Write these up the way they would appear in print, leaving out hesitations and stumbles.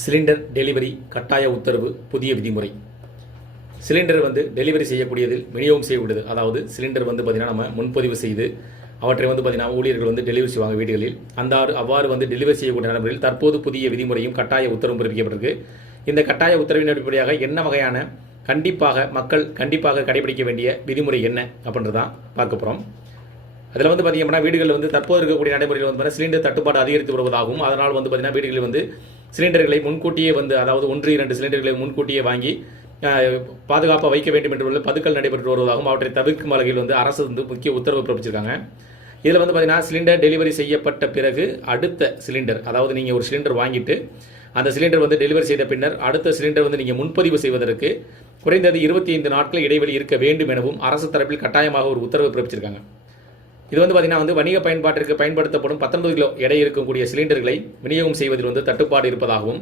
Cylinder delivery கட்டாய உத்தரவு புதிய விதிமுறை. சிலிண்டர் டெலிவரி செய்யக்கூடியதில் விநியோகம் செய்யக்கூடியது. அதாவது சிலிண்டர் பார்த்தீங்கன்னா நம்ம முன்பதிவு செய்து அவற்றை பார்த்தீங்கன்னா ஊழியர்கள் டெலிவரி செய்வாங்க வீடுகளில். அவ்வாறு டெலிவரி செய்யக்கூடிய நடைமுறையில் தற்போது புதிய விதிமுறையும் கட்டாய உத்தரவும் பிறப்பிக்கப்பட்டிருக்கு. இந்த கட்டாய உத்தரவின் அடிப்படையாக என்ன வகையான மக்கள் கண்டிப்பாக கடைபிடிக்க வேண்டிய விதிமுறை என்ன அப்படின்றதான் பார்க்க போகிறோம். அதில் பார்த்தீங்கன்னா வீடுகளில் தற்போது இருக்கக்கூடிய நடைமுறையில் சிலிண்டர் தட்டுப்பாடு அதிகரித்து வருவதாகவும் அதனால் பார்த்தீங்கன்னா வீடுகளில் சிலிண்டர்களை முன்கூட்டியே அதாவது 1-2 சிலிண்டர்களை முன்கூட்டியே வாங்கி பாதுகாப்பாக வைக்க வேண்டும் என்று பதுக்கல் நடைபெற்று வருவதாகவும் அவற்றை தவிர்க்கும் வகையில் அரசு முக்கிய உத்தரவு பிறப்பிச்சிருக்காங்க. இதில் பார்த்தீங்கன்னா சிலிண்டர் டெலிவரி செய்யப்பட்ட பிறகு அடுத்த சிலிண்டர், அதாவது நீங்கள் ஒரு சிலிண்டர் வாங்கிட்டு அந்த சிலிண்டர் டெலிவரி செய்த பின்னர் அடுத்த சிலிண்டர் நீங்கள் முன்பதிவு செய்வதற்கு குறைந்தது 25 நாட்கள் இடைவெளி இருக்க வேண்டும் எனவும் அரசு தரப்பில் கட்டாயமாக ஒரு உத்தரவு பிறப்பிச்சிருக்காங்க. இது பார்த்தீங்கன்னா வணிக பயன்பாட்டிற்கு பயன்படுத்தப்படும் 19 கிலோ எடை இருக்கக்கூடிய சிலிண்டர்களை விநியோகம் செய்வதில் தட்டுப்பாடு இருப்பதாகவும்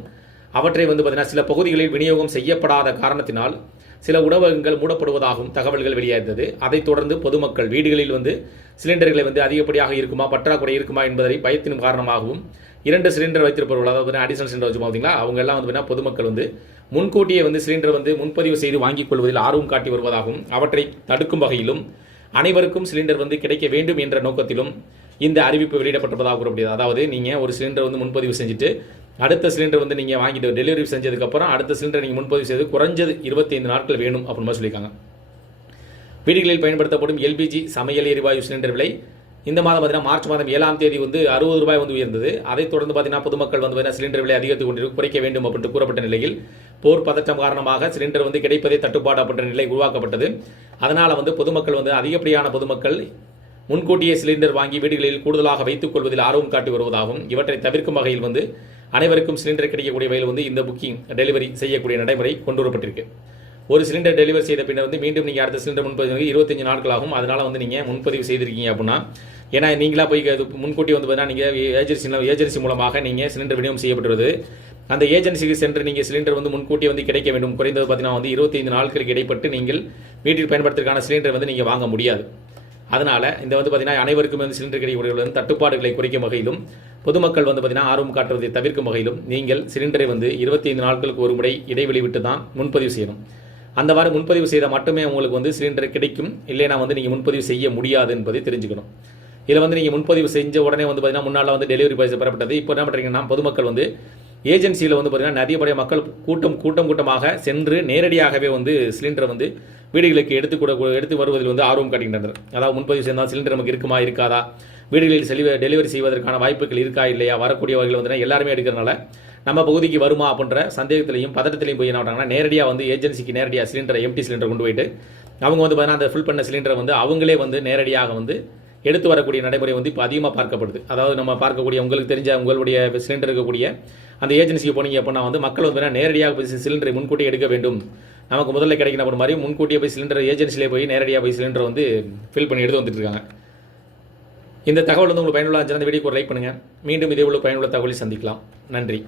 அவற்றை பார்த்தீங்கன்னா சில பகுதிகளில் விநியோகம் செய்யப்படாத காரணத்தினால் சில உணவகங்கள் மூடப்படுவதாகவும் தகவல்கள் வெளியாகிறது. அதைத் தொடர்ந்து பொதுமக்கள் வீடுகளில் சிலிண்டர்களை அதிகப்படியாக இருக்குமா பற்றாக்குறை இருக்குமா என்பதை பயத்தின் காரணமாகவும் 2 சிலிண்டர் வைத்திருப்பவர்கள், அதாவது அடிஷனல் சிலிண்டர் வச்சு பார்த்தீங்களா, அவங்க எல்லாம் பொதுமக்கள் முன்கூட்டியே சிலிண்டர் முன்பதிவு செய்து வாங்கிக் கொள்வதில் ஆர்வம் காட்டி வருவதாகவும் அவற்றை தடுக்கும் வகையிலும் அனைவருக்கும் சிலிண்டர் கிடைக்க வேண்டும் என்ற நோக்கத்திலும் இந்த அறிவிப்பு வெளியிடப்பட்டிருப்பதாக கூறப்படுகிறது. அதாவது நீங்கள் ஒரு சிலிண்டர் முன்பதிவு செஞ்சுட்டு அடுத்த சிலிண்டர் நீங்கள் வாங்கிட்டு டெலிவரி செஞ்சதுக்கப்புறம் அடுத்த சிலிண்டர் நீங்கள் முன்பதிவு செய்து குறைஞ்சது 25 நாட்கள் வேணும் அப்படின்னு சொல்லியிருக்காங்க. வீடுகளில் பயன்படுத்தப்படும் எல்பிஜி சமையல் எரிவாயு சிலிண்டர் விலை இந்த மாதம் பார்த்தீங்கன்னா மார்ச் மாதம் 7ஆம் தேதி 60 ரூபாய் உயர்ந்தது. அதைத் தொடர்ந்து பார்த்தீங்கன்னா பொதுமக்கள் சிலிண்டர் விலை அதிகரித்து கொண்டு குறைக்க வேண்டும் அப்படின்னு கூறப்பட்ட நிலையில் போர் பதற்றம் காரணமாக சிலிண்டர் கிடைப்பதே தட்டுப்பாடு அப்படின்ற நிலை உருவாக்கப்பட்டது. அதனால் பொதுமக்கள் அதிகப்படியான பொதுமக்கள் முன்கூட்டியே சிலிண்டர் வாங்கி வீடுகளில் கூடுதலாக வைத்துக் கொள்வதில் ஆர்வம் காட்டி வருவதாகவும் இவற்றை தவிர்க்கும் வகையில் அனைவருக்கும் சிலிண்டர் கிடைக்கக்கூடிய வகையில் இந்த புக்கிங் டெலிவரி செய்யக்கூடிய நடைமுறை கொண்டு வரப்பட்டிருக்கு. ஒரு சிலிண்டர் டெலிவரி செய்த பின்னர் மீண்டும் நீங்கள் அடுத்த சிலிண்டர் முன்பதிவு 25 நாட்கள் ஆகும். அதனால் நீங்கள் முன்பதிவு செய்திருக்கீங்க அப்படின்னா, ஏன்னா நீங்களா போய் முன்கூட்டி பார்த்தீங்கன்னா நீங்கள் ஏஜென்சி மூலமாக நீங்கள் சிலிண்டர் விநியோகம் செய்யப்பட்டுள்ளது. அந்த ஏஜென்சிக்கு சென்று நீங்கள் சிலிண்டர் முன்கூட்டி கிடைக்க வேண்டும். குறைந்தது பார்த்தீங்கன்னா 25 நாட்களுக்கு இடைப்பட்டு நீங்கள் வீட்டில் பயன்படுத்துவதற்கான சிலிண்டர் நீங்கள் வாங்க முடியாது. அதனால் இந்த பார்த்தீங்கன்னா அனைவருக்கும் சிலிண்டர் கிடைக்கக்கூடிய தட்டுப்பாடுகளை குறைக்கும் வகையிலும் பொதுமக்கள் பார்த்தீங்கன்னா ஆர்வம் காட்டுவதை தவிர்க்கும் வகையிலும் நீங்கள் சிலிண்டரை 25 நாட்களுக்கு ஒரு முறை இடைவெளி விட்டு தான் முன்பதிவு செய்யணும். அந்தவாறு முன்பதிவு செய்தால் மட்டுமே உங்களுக்கு சிலிண்டர் கிடைக்கும். இல்லைனா நீங்கள் முன்பதிவு செய்ய முடியாது என்பதை தெரிஞ்சுக்கணும். இதில் நீங்கள் முன்பதிவு செஞ்ச உடனே பார்த்தீங்கன்னா முன்னால் டெலிவரி பாய்ஸ் பெறப்பட்டது. இப்போ என்ன பண்ணுறீங்கன்னா பொதுமக்கள் ஏஜென்சியில் பார்த்தீங்கன்னா நிறையபடிய மக்கள் கூட்டமாக சென்று நேரடியாகவே சிலிண்டரை வீடுகளுக்கு எடுத்து வருவதில் ஆர்வம் காட்டுகின்றனர். அதாவது முன்பதிவு செய்தால் சிலிண்டர் நமக்கு இருக்குமா இருக்காதா, வீடுகளில் டெலிவரி செய்வதற்கான வாய்ப்புகள் இருக்கா இல்லையா, வரக்கூடியவர்கள் எல்லாருமே எடுக்கிறனால நம்ம பகுதிக்கு வருமா அப்படின்ற சந்தேகத்திலையும் பதட்டத்திலையும் போய் என்ன பண்ணுறாங்கன்னா நேரடியாக ஏஜென்சிக்கு நேரடியாக சிலிண்டரை எம்டி சிலிண்டர் கொண்டு போயிட்டு அவங்க பார்த்தீங்கன்னா அந்த ஃபில் பண்ண சிலிண்டரை அவங்களே நேரடியாக எடுத்து வரக்கூடிய நடைமுறை இப்போ அதிகமாக பார்க்கப்படுது. அதாவது நம்ம பார்க்கக்கூடிய உங்களுக்கு தெரிஞ்ச உங்களுடைய சிலிண்டர் இருக்கக்கூடிய அந்த ஏஜென்சிக்கு போனீங்க அப்படின்னா மக்கள் நேரடியாக போய் சிலிண்டரை முன்கூட்டி எடுக்க வேண்டும், நமக்கு முதல்ல கிடைக்கணும் அப்படி மாதிரி முன்கூட்டியே போய் சிலிண்டர் ஏஜென்சிலே போய் நேரடியாக போய் சிலிண்டரை ஃபில் பண்ணி எடுத்து வந்துட்டு இருக்காங்க. இந்த தகவல் உங்களுக்கு பயனுள்ள இருந்துச்சுன்னா இந்த வீடியோக்கு ஒரு லைக் பண்ணுங்கள். மீண்டும் இதே உள்ள பயனுள்ள தகவலை சந்திக்கலாம். நன்றி.